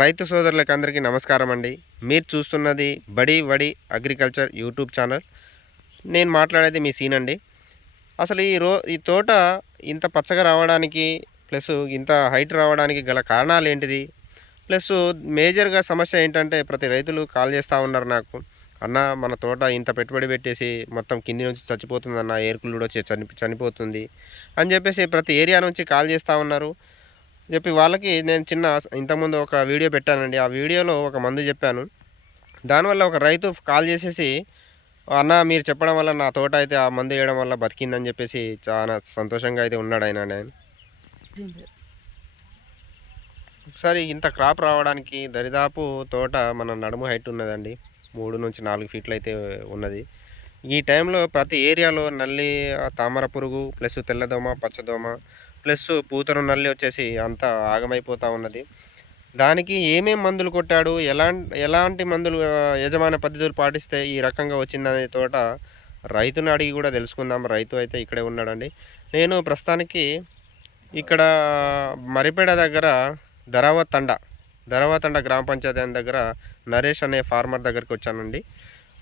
రైతు సోదరులకు అందరికీ నమస్కారం అండి. మీరు చూస్తున్నది బడి వడి అగ్రికల్చర్ యూట్యూబ్ ఛానల్. నేను మాట్లాడేది మీ సీన్ అండి. అసలు ఈ రో ఈ తోట ఇంత పచ్చగా రావడానికి ప్లస్ ఇంత హైట్ రావడానికి గల కారణాలు ఏంటిది? ప్లస్ మేజర్గా సమస్య ఏంటంటే ప్రతి రైతులు కాల్ చేస్తూ ఉన్నారు నాకు. అన్న మన తోట ఇంత పెట్టుబడి పెట్టేసి మొత్తం కింది నుంచి చచ్చిపోతుంది అన్న ఏరుకులు వచ్చి చని చనిపోతుంది అని చెప్పేసి ప్రతి ఏరియా నుంచి కాల్ చేస్తూ ఉన్నారు. చెప్పి వాళ్ళకి నేను చిన్న ఇంతకుముందు ఒక వీడియో పెట్టానండి. ఆ వీడియోలో ఒక మందు చెప్పాను. దానివల్ల ఒక రైతు కాల్ చేసేసి అన్న మీరు చెప్పడం వల్ల నా తోట అయితే ఆ మందు వేయడం వల్ల బతికిందని చెప్పేసి చాలా సంతోషంగా అయితే ఉన్నాడు ఆయన నేను ఒకసారి ఇంత క్రాప్ రావడానికి దరిదాపు తోట మన నడుము హైట్ ఉన్నదండి. మూడు నుంచి నాలుగు ఫీట్లు అయితే ఉన్నది. ఈ టైంలో ప్రతి ఏరియాలో నల్లి తామర పురుగు ప్లస్ తెల్లదోమ పచ్చదోమ ప్లస్ పూతరు నల్లి వచ్చేసి అంతా ఆగమైపోతూ ఉన్నది. దానికి ఏమేం మందులు కొట్టాడు? ఎలా ఎలాంటి మందులు యజమాని పద్ధతులు పాటిస్తే ఈ రకంగా వచ్చిందనే తోట రైతుని అడిగి కూడా తెలుసుకుందాం. రైతు అయితే ఇక్కడే ఉన్నాడండి. నేను ప్రస్తుతానికి ఇక్కడ మరిపేడ దగ్గర ధరావత్ తండ తండ గ్రామ పంచాయతీ దగ్గర నరేష్ అనే ఫార్మర్ దగ్గరికి వచ్చానండి.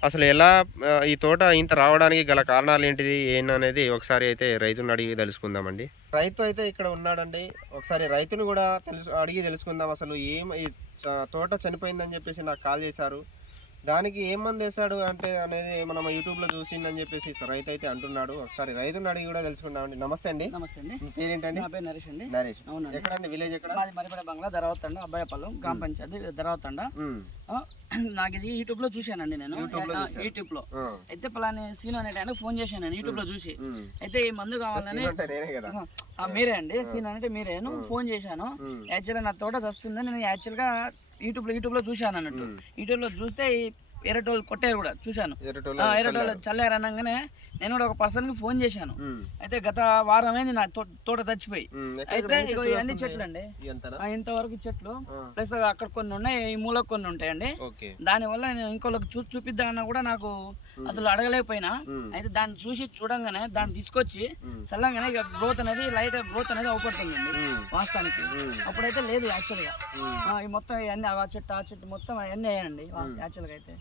అసలు ఎలా ఈ తోట ఇంత రావడానికి గల కారణాలు ఏంటిది ఏంటనేది ఒకసారి అయితే రైతుని అడిగి తెలుసుకుందామండి. రైతు అయితే ఇక్కడ ఉన్నాడండి. ఒకసారి రైతును కూడా తెలుసు అడిగి తెలుసుకుందాం అసలు ఏం ఈ చ- తోట చనిపోయిందని చెప్పేసి నాకు కాల్ చేశారు. దానికి ఏం మంది వేశాడు అంటే అనేది మనం యూట్యూబ్లో చూసిందని చెప్పేసి రైతు అయితే అంటున్నాడు. ఒకసారి రైతుని అడిగి కూడా తెలుసుకుందామండి నమస్తే అండి. నమస్తే అండి. మీ పేరేంటండి? నా పేరు నరేష్ అండి. నరేష్. అవునండి. ఎక్కడండి? విలేజ్ ఎక్కడ? మాది మరిపేట బంగ్లా ధరవతండ అబ్బాయపల్లం గ్రామ పంచాయతీ ధరవతండ నాకు ఇది యూట్యూబ్లో చూశానండి నేను. యూట్యూబ్లో అయితే పలాని సీన్ అనే టైం ఫోన్ చేశాను నేను యూట్యూబ్లో చూసి. అయితే ఈ మందు కావాలని మీరే అండి. సీన్ అంటే మీరే. ఫోన్ చేశాను. యాక్చువల్గా నా తోట వస్తుందని నేను యాక్చువల్గా యూట్యూబ్లో యూట్యూబ్లో చూశాను అన్నట్టు. యూట్యూబ్లో చూస్తే ఎరటోళ్ళు కొట్టారు కూడా చూశాను. ఎరటోళ్ళు చల్లారు. అనగానే నేను కూడా ఒక పర్సన్కి ఫోన్ చేశాను. అయితే గత వారం అయింది నా తోట చచ్చిపోయి. అయితే ఇవన్నీ? చెట్లు అండి ఇంతవరకు చెట్లు. ప్లస్ అక్కడ కొన్ని ఉన్నాయి ఈ మూలకు కొన్ని ఉంటాయండి. ఓకే. దానివల్ల నేను ఇంకోళ్ళకి చూ చూపిద్దామన్నా కూడా నాకు అసలు అడగలేకపోయినా. అయితే దాన్ని చూసి చూడంగానే దాన్ని తీసుకొచ్చి. చల్లంగానే ఇక గ్రోత్ అనేది లైట్ గ్రోత్ అనేది అవుపడుతుందండి. వాస్తవానికి. అప్పుడైతే లేదు యాక్చువల్గా. ఈ మొత్తం ఇవన్నీ ఆ చెట్టు ఆ చెట్టు మొత్తం అవన్నీ అయ్యాయండి యాక్చువల్గా అయితే.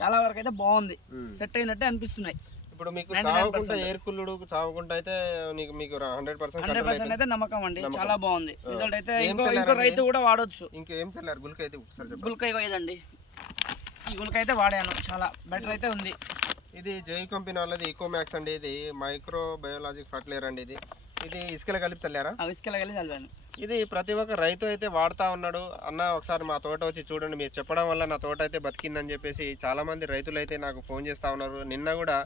చాలా వరకు అయితే బాగుంది. సెట్ అయినట్టే అనిపిస్తున్నాయి. ఇప్పుడు మీకు 99% చావకుండా ఏర్కుల్లుడు చావకుండా అయితే నీకు మీకు హండ్రెడ్ పర్సెంట్ హండ్రెడ్ పర్సెంట్ అయితే నమ్మకం అండి. చాలా బాగుంది. రిజల్ట్ అయితే ఇంకో? ఇంకో రైతు కూడా వాడొచ్చు. ఇంకేం చల్లారు? గుల్క అయితే ఒకసారి గుల్క ఇదండి ఈ గుల్క అయితే వాడాను. చాలా బెటర్ అయితే ఉంది. ఇది జై కంపెనీ వాళ్ళది ఈకో మ్యాక్స్ అండి ఇది. మైక్రో బయోలాజిక్ ఫర్టిలైజర్ అండి ఇది. ఇది ఇసుకలో కలిపి చల్లారా? ఆ ఇసుకెళ్ళగలి చదివాను ఇది ప్రతి ఒక్క రైతు అయితే వాడుతా ఉన్నాడు. అన్న ఒకసారి మా తోట వచ్చి చూడండి మీరు చెప్పడం వల్ల నా తోట అయితే బతికిందని చెప్పేసి చాలా మంది రైతులు అయితే నాకు ఫోన్ చేస్తా ఉన్నారు. నిన్న కూడా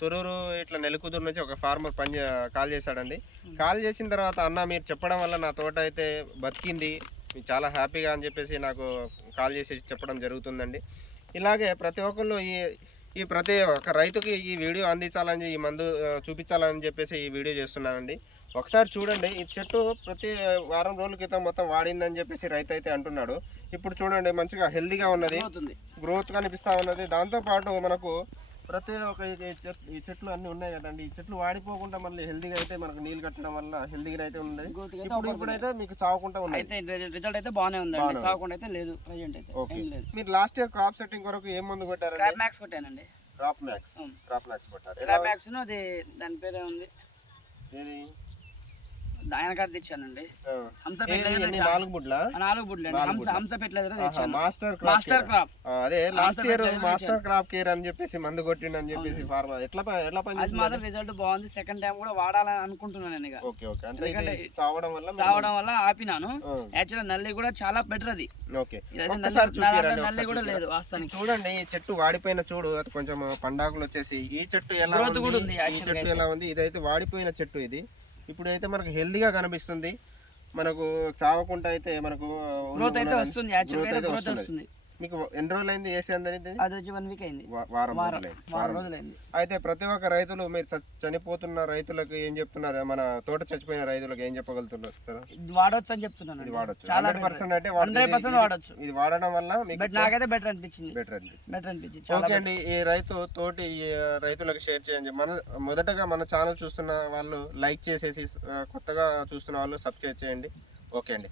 తొరూరు ఇట్లా నెలకుదురు నుంచి ఒక ఫార్మర్ పని కాల్ చేశాడండి. కాల్ చేసిన తర్వాత అన్న మీరు చెప్పడం వల్ల నా తోట అయితే బతికింది. చాలా హ్యాపీగా అని చెప్పేసి నాకు కాల్ చేసి చెప్పడం జరుగుతుందండి. ఇలాగే ప్రతి ఒక్కళ్ళు ఈ ఈ ప్రతి ఒక్క రైతుకి ఈ వీడియో అందించాలని ఈ మందు చూపించాలని చెప్పేసి ఈ వీడియో చేస్తున్నానండి. ఒకసారి చూడండి ఈ చెట్టు ప్రతి వారం రోజుల క్రితం మొత్తం వాడిందని చెప్పేసి రైతు అయితే అంటున్నాడు. ఇప్పుడు చూడండి మంచిగా హెల్దీగా ఉన్నది గ్రోత్ కనిపిస్తూ ఉన్నది. దాంతోపాటు మనకు ప్రతి ఒక్క ఈ చెట్- ఈ చెట్లు అన్నీ ఉన్నాయి కదండి. ఈ చెట్లు వాడిపోకుండా మళ్ళీ హెల్దీగా అయితే మనకు నీళ్ళు కట్టడం వల్ల హెల్దీగా అయితే ఉన్నది ఇప్పుడు ఇప్పుడైతే మీకు చావకుండా ఉన్నది. అయితే రిజల్ట్ అయితే బాగానే ఉందండి. చావకుండా అయితే లేదు ప్రజెంట్ అయితే. మీరు లాస్ట్ ఇయర్ క్రాప్ సెట్టింగ్ కొరకు ఏం మందు కొట్టారండి? Crop max కొట్టానండి. Crop max. Crop max కొట్టారు. క్రాప్ మ్యాక్స్ అది దాని పేరే ఉంది. ఆయన కాడ తెచ్చానండి. నాలుగు బుడ్లా నాలుగు బుడ్లు అండి. హంస హంస పెట్టలేదు తెచ్చాను. మాస్టర్ మాస్టర్ అదే last year master crop care అని చెప్పేసి మందు కొట్టిండు అని చెప్పేసి ఫార్మర్ ఎట్లా ప- ఎట్లా పని అది మాత్రం రిజల్ట్ బాగుంది. సెకండ్ టైం కూడా వాడాలని అనుకుంటున్నాను నేను ఇక. Okay okay. అంటే ఇది చావడం వల్ల చావడం వల్ల ఆపినాను. యాక్చువల్ నల్లి కూడా చాలా బెటర్ అది. ఓకే. నల్లి- కూడా. లేదు వాస్తవానికి. చూడండి ఈ చెట్టు వాడిపోయిన చూడు అది కొంచెం పండాకులు వచ్చేసి ఈ చెట్టు ఎలా ఉంది? ఈ చెట్టు ఎలా ఉంది? ఇదైతే వాడిపోయిన చెట్టు ఇది. ఇప్పుడు అయితే మనకు హెల్దీగా కనిపిస్తుంది. మనకు చావకుండా అయితే మనకు గ్రోత్ అయితే వస్తుంది. మీకు ఎన్ని రోజులు అయింది వేసి అందరిది? అది వచ్చి వన్ వీక్ అయింది. వారం రోజులైంది. అయితే ప్రతి ఒక్క రైతులు మీరు చనిపోతున్న రైతులకు ఏం చెప్తున్నారు? మన తోట చచ్చిపోయిన రైతులకు ఏం చెప్పగలుగుతున్నారు ఇది వాడొచ్చు అని చెప్తున్నాను ఇది వాడచ్చు. చాలా పర్సెంట్ అంటే హండ్రెడ్ పర్సెంట్ వాడొచ్చు. ఇది వాడడం వల్ల మీకు నాకైతే బెటర్ అనిపించింది. బెటర్ అనిపించింది. బెటర్ అనిపించింది. ఓకే అండి ఈ రైతు తోటి రైతులకు షేర్ చేయండి. మన మొదటగా మన ఛానల్ చూస్తున్న వాళ్ళు లైక్ చేసేసి కొత్తగా చూస్తున్న వాళ్ళు సబ్స్క్రైబ్ చేయండి. ఓకే అండి.